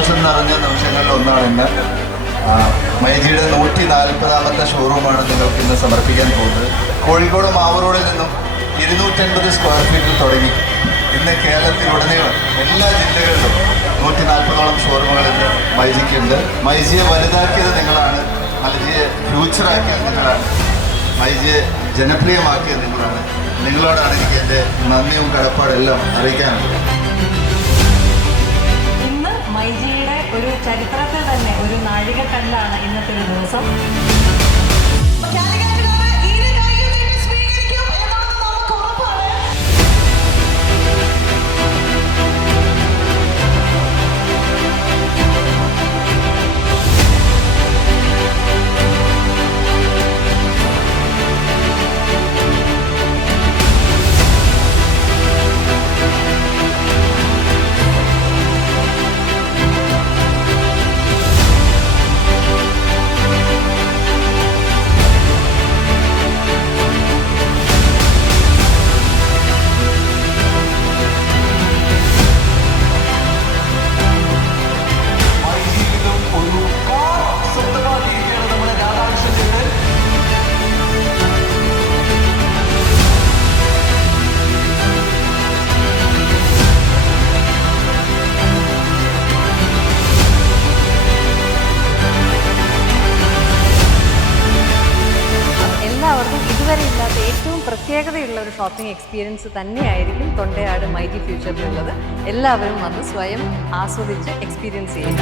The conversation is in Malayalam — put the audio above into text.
സന്തോഷം നിറഞ്ഞ നിമിഷങ്ങളിൽ ഒന്നാണ് ഇന്ന്. മൈജിയുടെ 140ാമത്തെ ഷോറൂമാണ് നിങ്ങൾക്ക് ഇന്ന് സമർപ്പിക്കാൻ പോകുന്നത്. കോഴിക്കോട് മാവൂർ റോഡിൽ നിന്നും 250 സ്ക്വയർ ഫീറ്റിൽ തുടങ്ങി ഇന്ന് കേരളത്തിലുടനീളം എല്ലാ ജില്ലകളിലും 140ഓളം ഷോറൂമുകൾ ഇന്ന് മൈജിക്കുണ്ട്. മൈജിയെ വലുതാക്കിയത് നിങ്ങളാണ്, മൈജിയെ ഫ്യൂച്ചറാക്കിയത് നിങ്ങളാണ്, മൈജിയെ ജനപ്രിയമാക്കിയത് നിങ്ങളാണ്. നിങ്ങളോടാണ് എനിക്ക് എൻ്റെ നന്ദിയും കടപ്പാടെല്ലാം അറിയിക്കാനുള്ളത്. ഇന്ന് മൈജിയുടെ ഒരു ചരിത്രത്തിൽ തന്നെ ഒരു നാഴികക്കല്ലാണ് ഇന്നത്തെ ഒരു ദിവസം. എല്ലാവർക്കും ഇതുവരെ ഇല്ലാത്ത ഏറ്റവും പ്രത്യേകതയുള്ള ഒരു ഷോപ്പിംഗ് എക്സ്പീരിയൻസ് തന്നെയായിരിക്കും തൊണ്ടയാട് മൈജി ഫ്യൂച്ചറിലുള്ളത്. എല്ലാവരും വന്ന് സ്വയം ആസ്വദിച്ച് എക്സ്പീരിയൻസ് ചെയ്യുക.